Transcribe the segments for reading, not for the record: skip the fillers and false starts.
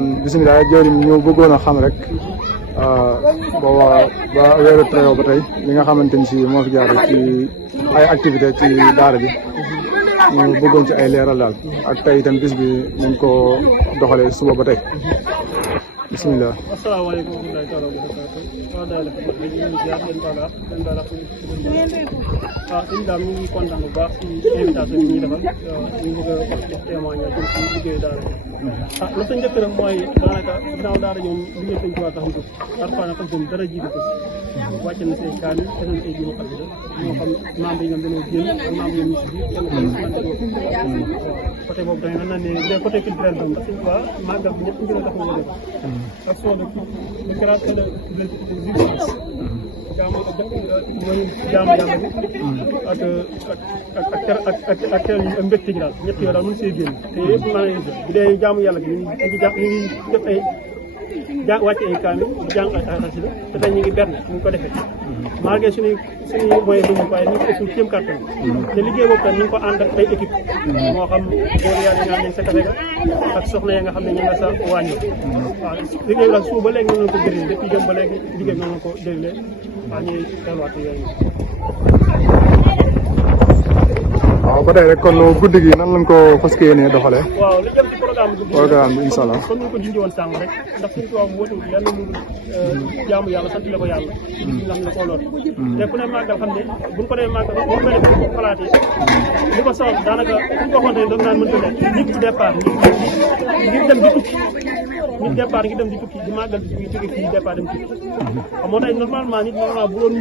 kon bisimilah jëriñ ñu bëggoon a xam rek booba ba weeru traité ba tey li nga xamante ni si moo fi jaar ci ay activité ci daara bi ñu bëggoon ci ay leeral daal ak tey itam bis bi nañ ko doxalee suba ba tey bisimilah. asalaamaaleykum wa rahmatulahi taala wa barakatuh waaw daal ñu ngi ziar leen baal wax leen daal daal ñu ngi kontaan bu baax ci invitation bi ñuy defal ñu bëgg a wax ci témoignage jëm ci liggéeyu daara la sa njëkk nag mooy daanaka ginnaaw daara ñoom liggéey sëñ Tuubaa tax ñu jóg parfois nag comme dara jiitu ko si wàcce na say kaani te nañ ay jiwu xasida moo xam membre yi ñoom dañoo génn ak membre yi ñu si biir kenn ko xamante côté boobu tamit mën naa ne les côté culturel doom ndax sëñ Tuubaa màggal bi ñëpp ngir a dafa def ak soo de grâce à mooy jaamu yàlla bi ak mbégte gi daal ñett yoo daal mën see génn te yëpp maa ngi bu dee jaamu yàlla bi ñu ngi def ay wàcce ay kaami jàng ay xasida te tey ñu ngi berne ñu ngi ko defee malgré suñuy moyen bu ñu waaye ñu ngi ko suñu kéem kàttan te liggéey boobu tam ñu ngi ko ànd ak ay équipe moo xam góor yàlla nga xam ne sa kafe ga ak soxna ya nga xam ne ñu nga sa wàññi waaw liggéey bi daal suba ba léegi noonu la ko jëriñ depuis jëm ba léegi liggéey bi noonu la ko jëriñee waaw ñuy teeluwaat yooyu waaw ba tey rek kon guddi gi nan lañ ko fas yéenee doxalee. waaw li jëm ci programme bi incha allah comme ni ko dindi woon sànq rek ndax suñu tubaab wóotul lenn lu jaamu yàlla sant la ko yàlla ñu xam ne koo lool te ku ne màggal xam ne buñ ko dee màggal bu ko def bu xalaatee li ko sabab daanaka suñ ko waxoon doon naan mënta nekk nit ci départ ngir dem di tukki nit départ ngi dem di tukki di màggal bi jóge fii départ dem tukki xam moo tax normalement nit normalement bu doon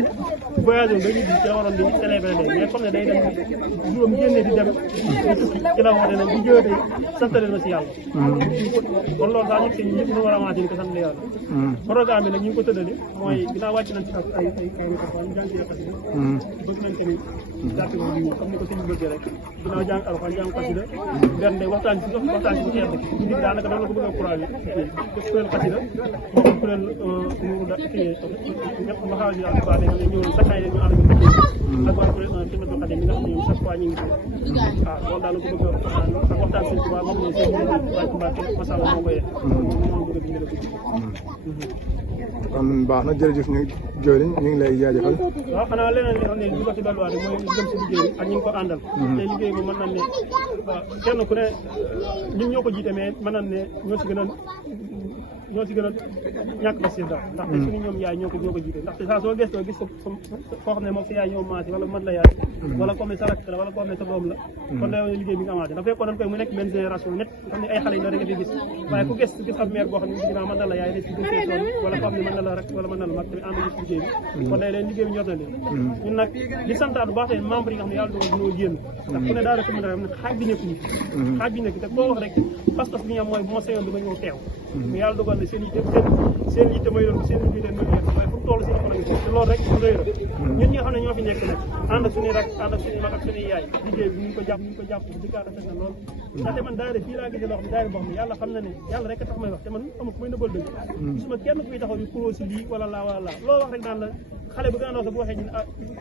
voyage woon dañuy gis te waroon di célébrer mais comme ne day dem juróom génne di dem di tukki ci la woote nag bu jëwee santale na si yàlla kon loolu daal ñëpp ñëpp ñu war a amaat ko sant yàlla programme bi nag ñu ngi ko tëddale mooy ginnaaw wàcc nañ ci ak ay ñu jàng ci xasida bëgg nañ tamit gàtt bi ñu comme ni ko sëñ bëggee rek ginnaaw jàng alxuraan jàng xasida bernde waxtaan ci bu xeex rek ñu dig daanaka dana la ko bëgg a courage def kuréel xasida moo xam kuréel da kii maxaal ji ak baax dañu ñëw chaque année ñu ànd ak waa kuréel Xidmatul Xaadim mi nga xam ne ñoom chaque fois ñu ngi waaw loolu daal la ko bëgg a ak waxtaan sëñ Tuubaa moom ne sëñ wàcc Mbàkke masala moo ko yee moom bëgg a kon baax na jërëjëf ñu jëriñ ñu ngi lay jaajëfal. waaw xanaa leneen li xam ne li ko ci dolliwaat rek mooy li jëm si liggéey bi ak ñi ngi ko àndal te liggéey bi mën nañ ne kenn ku ne ñun ñoo ko jiite mais mën nañ ne ñoo si gën a ñàkk ba si daal ndaxte suñu ñoom yaay ñoo ko jiite ndaxte saa soo gëstoo gis koo xam ne moom sa yaay ñoo maasi wala man la yaay wala comme ne sa rakk la wala koo xam ne sa doom la kon day liggéey bi nga amaate dafa fekkoon dañ koy mu nekk benn génération net xam ne ay xale yi la rek nga fi gis waaye ku gis ab maire boo xam ne ginnaaw mën na la yaay def ci gëstee tool wala koo xam ne mën na la rek wala mën na la mag tamit ànd gis liggéey bi kon day leen liggéey bi ñor na leen ñun nag li santaat bu baax tamit membre yi nga xam ne yàlla dogal ñoo génn ndax ku ne daa rek mën a ne xaaj bi nekk ñi xaaj bi nekk te koo wax rek pas-pas bi ñu am mooy bu ma sañoon dama ñëw teew mais yàlla dogal ne seen yitte may doon seen liggéey may doon waaye fu mu toll seen économie te loolu rek lu rëy la ñun ñi nga xam ne ñoo fi nekk nag ànd ak suñuy rak ànd ak suñuy mag ak suñuy yaay liggéey bi ñu ko jàpp di kaa rafet na lool ndaxte man daayira fii laa gisee loo xam ne daayira boo xam ne yàlla xam na ne yàlla rek a tax may wax te man amul ku may nëbbal dëgg gisuma kenn kuy taxaw di xuloo si lii wala laa wala laa loolu wax rek daan la xale bu gën a ndaw sax bu waxee ñun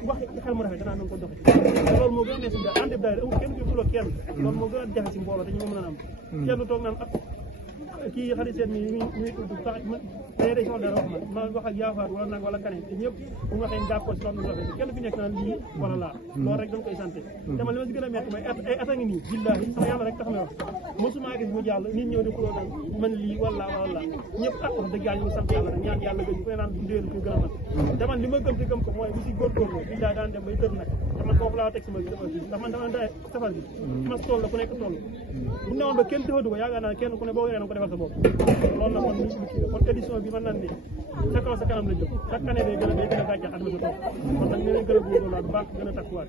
wax ci xel mu rafet danaa nanga ko doxe te loolu moo gën a ne si ànd daayira amul kenn kuy xuloo kenn loolu moo gën a jafe si mbooloo te ñu mën a am kenn toog naan kii xarit seen mi ñuy tudd sax day day soxla dara wax ma wax ak yaafaar wala nag wala kaneen te ñëpp bu ñu waxee d'accord si loolu rafet kenn fi nekk naan lii wala laa loolu rek dañ koy sant te man li ma si gën a métti mooy ay at a ngi nii billaahi sama yàlla rek tax may wax mosuma gis mu jàll nit ñëw di xuloo naan man lii wala wala ñëpp wax dëgg yàlla ñu sant yàlla rek ñaan yàlla gën ñu koy naan dundee ko gën a mën te man li ma gëm te gëm ko mooy bu si góorgóorlu billaahi daan dem bay tër nag te man foofu laa teg sama gi ndax man dama day safar bi mas toll la ku nekk toll bu newoon ba kenn defatu ko yaakaar naa kenn ku ne boo ko defal sa bopp loolu nag kon kon édition bi mën nañ ne sa kaw sa kanam la jóg chaque année day gën a gàncax at ma sa toog kon nag ñu leen gën a góorgóorluwaat bu baax gën a takkuwaat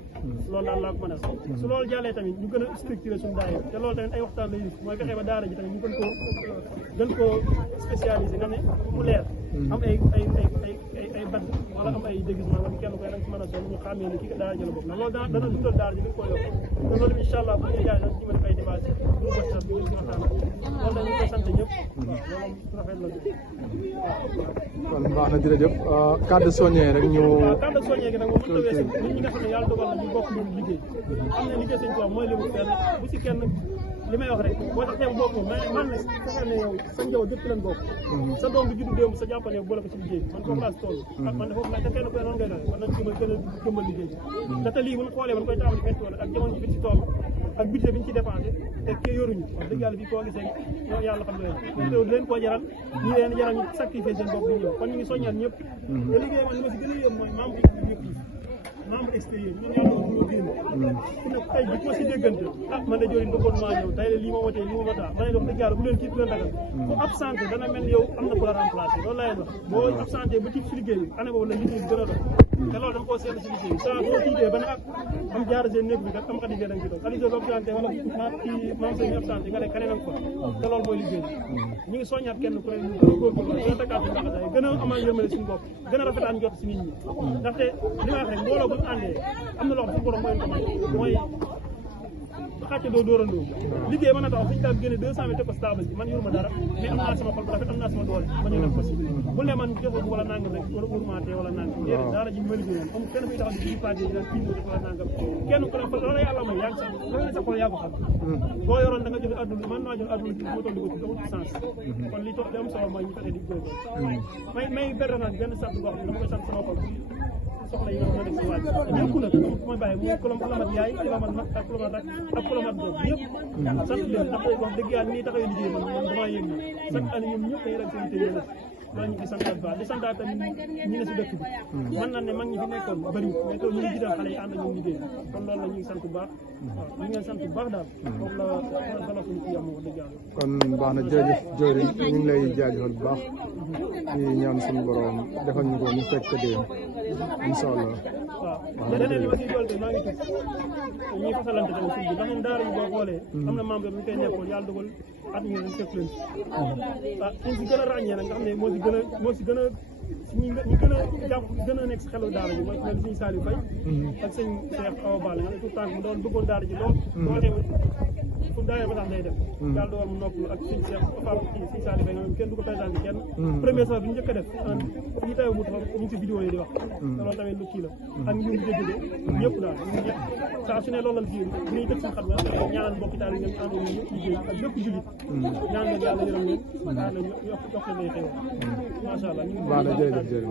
loolu daal laa ko mën a su loolu jàllee tamit ñu gën a structuré suñu daayira te loolu tamit ay waxtaan lay gis mooy fexe ba daara ji tamit ñu gën koo spécialisé nga ne mu leer am ay bant wala am ay déguisement wala kenn koy rek mën a sol ñu xàmmee ni kii daara ji la bokk na loolu dana dundal daara ji gën koo yokk te loolu incha allah bu ñu jaay nag ci mën a ay débat bu WhatsApp bi ngeen ci waxtaan loolu dañu koy sant ñëpp waaw loolu rafet la kon baax na jërëjëf cadre soññee rek ñu cadre soññee gi nag moom mën na weesu nit ñi nga xam ne yàlla dogal na ñu bokk ñu liggéey xam ne liggéey sëñ Tuubaa mooy li mu fenn bu ci kenn li may wax rek boo tax teew bokk man ne fexeel ne yow sa njaw jëpp leen bokk sa doom bi juddu démb sa jàppane boole ko ci liggéey man foofu laa si toll man ne foofu laa te kenn ku ne noonu ngay doon war nañ ci mën gën a jëmbal liggéey te lii bu ñu xoolee ba ñu koy taxaw ci métti woon ak jamono ji bi ci toll ak budget bi ñu ci dépensé te kii yoruñu wax dëgg yàlla fii koo gisee yàlla xam leen te leen koo jaral ñi leen jaral ñu sacrifier seen bopp bi ñëw kon ñu ngi soññaan ñëpp te liggéey man li ma si gën a yëm mooy membre membre extérieur ñun yàlla ñoo génn ku ne tey bi ko si déggante man de joriñ bëggoon maa ñëw tey lii ma wotee lii ma wataa ma ne wax dëgg yàlla bu leen kii bu leen dagal ku absenté dana mel ni yow am na ku la remplacé loolu laay wax boo absenté ba ci si liggéey bi année boobu la liggéey bi gën a dox te loolu dama koo seetlu si liggéey bi saa boo tiitee ba ne am jaar seen néeg bi kat am xadisee dañ ci doon xadisee bu absenté wala kii maam seen absenté nga ne kaneen ak fa te loolu mooy liggéey bi ñu ngi soññaat kenn ku ne ñu gën a góorgóorlu gën a takkaat suñu laxasaay gën a amal yërmale suñu bopp gën a rafetaan njort si nit ñi ndaxte li ma wax rek mbooloo bu ñu àndee am na loo xam suñu borom mooy ko may mooy xàcce doo dóorandoo liggéey mën na tax suñu daal génne 200 teg ko si table bi man yoruma dara mais am naa sama xol bu rafet am naa sama doole ma ñu def ko si bu ne man joxe wala nangam rek wala urmante wala nangam déedéet dara ji ma liggéey am kenn fiy taxaw di page dina kii mu def wala nangam kenn ku ne fa loolu yàlla may yaa ngi sax loolu sa xol yaa ko xam boo yoroon da nga joxe adduna man naa joxe adduna bi mu toll di ko amul sens kon li am solo mooy ñu fexe di góorgóorlu may ber nag benn sant boo xam ne dama koy sant sama xol soxla yi nga xam ne si waaj ñëpp nag mooy bàyyi muy kilomat yaay kilomat mag ak kilomat rak ak kilomat doom yëpp sant leen ndax wax dëgg yàlla nii taxawee liggéey man damaa yëg na chaque année ñoom ñëpp dañuy rek seen téye la loolu ñu ngi santaat baax di santaat tamit ñi ne si dëkk bi mën na ne mag ñi fi nekkoon bëriwul mais te ñu ngi jiital xale yi ànd ak ñoom liggéey kon loolu la ñu ngi sant bu baax waaw ñu ngi sant bu baax daal foofu la sala suñu ci yam wax dëgg yàlla kon baax na jërëjëf Diori ñu ngi lay jaajëfal bu baax di ñaan suñu borom defal ñu ko ñu fekk ko dee incha allah waaw leneen li ma siy dool maa ngi tudd ñuy fasalante tamit suñ bi ndax ñun daara yi boo xoolee am na membre ñu koy nekkoon yàlla dogal at ñu leen fekk leen suñ si gën a ràññee nag nga xam ne moo si gën a ñu gën a jàpp gën a nekk si xelu daara ji mooy mel suñu Saliou Faye ak sëñ Cheikh Awa Balla nga xam ne tout temps mu doon bëggoon daara ji lool boo waxee fu daara ba tax day def yàlla dogal mu noppalu ak sëñ Cheikh Faye sëñ Saliou Faye nga xam kenn du ko présenté kenn première fois bi ñu njëkk a def ñu taw mu taxaw ñu ngi si vidéo yi di wax te loolu tamit lu kii la ak ñu ngi jóge ñëpp daal ñu ñëpp saa su ne loolu lañ fi bu ñuy tëj suñu xam ne ñaanal mbokki daal yi ñoom ànd ñu ñëpp liggéey ak lépp jullit ñaan leen yàlla yërëm leen yokk leen day xew macha allah baax na jërëjëf